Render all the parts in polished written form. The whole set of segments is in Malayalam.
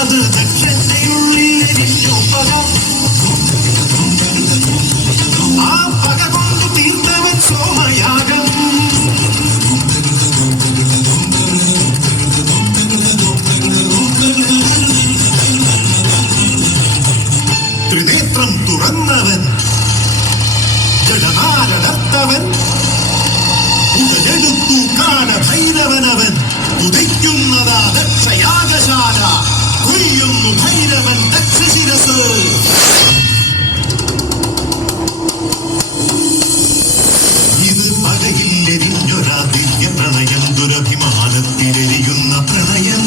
അത് ദക്ഷന്റെ ഉള്ളിലെരിഞ്ഞു പക. ആ പക കൊണ്ടു തീർത്തവൻ സോമയാഗം. ത്രിനേത്രം തുറന്നവൻ, ജഡനാരടത്തവൻ, ഉടലെടുത്തു കാലഭൈരവനവൻ. ഉദിക്കുന്നതാ ദക്ഷയാഗശാല, കൊയ്യുന്നു ഭൈരവൻ ദക്ഷശിരസ്. ഇത് പകയില്ലെരിഞ്ഞൊരാ ദിവ്യ പ്രണയം, ദുരഭിമാനത്തിലെരിയുന്ന പ്രണയം.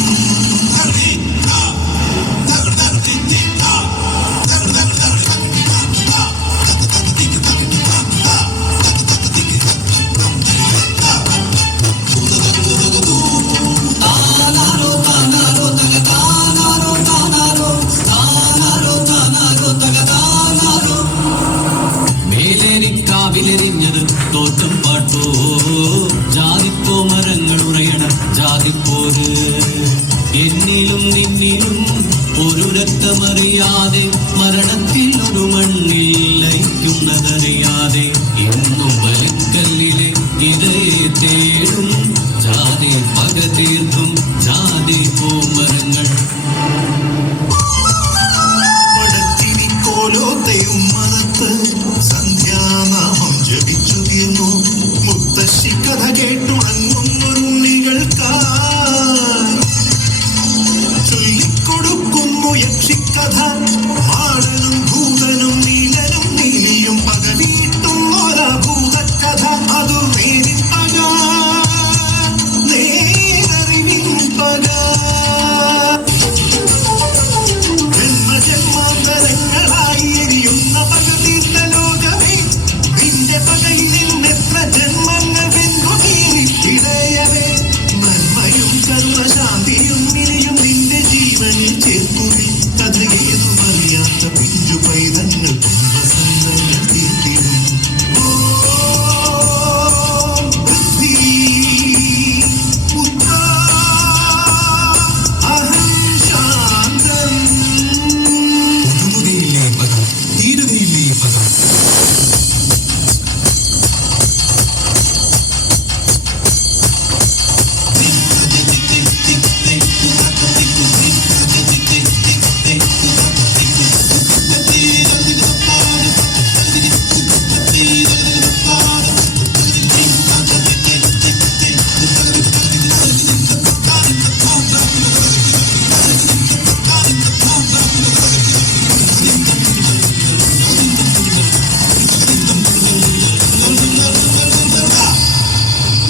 വിലെറിഞ്ഞത് തോറ്റം പാട്ടോ, ജാതിപ്പോ മരങ്ങൾ ഉറയണം ജാതിപ്പോര്. എന്നിലും നിന്നിലും ഒരു രക്തമറിയാതെ, മരണത്തിൽ ഒരു മണ്ണിൽ ലയിക്കുന്നതറിയാതെ, ഇന്നും ബലിക്കല്ലിലെ ഇതയെ തേടും ജാതി പക തീർക്കും ജാതി പൂമരങ്ങൾ. കോലോത്തയും മറത്ത് സന്ധ്യാനാമം ജപിച്ചു തീർന്നു. മുത്തശ്ശി കഥ കേട്ടുണങ്ങുന്നൊരുണ്ണികൾക്കായി ചൊല്ലിക്കൊടുക്കുന്നു യക്ഷിക്കഥ. മാടനും ഭൂതനും നീലനും നീലിയും പകവീട്ടും ഭൂതക്കഥ. അതു നേരിൻ പക, നേരറിവിൻ പക. ജന്മജന്മാന്തരങ്ങളായി എരിയുന്ന പക തീർത്ത ലോകമേ, നിന്റെ പകയിൽ നിന്നെത്ര ജന്മങ്ങൾ വെന്തുടയവേ. നന്മയും കരുണശാന്തിയും ഇനിയും നിന്റെ ജീവനിൽ ചേർക്കുവിൻ. കഥയേതും അറിയാത്ത പിഞ്ചു പൈതങ്ങൾ കുംഭസന്ധങ്ങൾ തീർത്തിടും.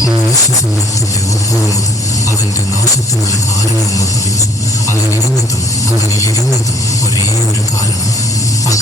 മനുഷ്യസമൂഹത്തിന്റെ ഉദ്ഭവം അതിന്റെ നാശത്തിനുള്ള കാരണങ്ങൾ പറയും. അതിലിരുന്നതും ഒരേ ഒരു കാരണം പക.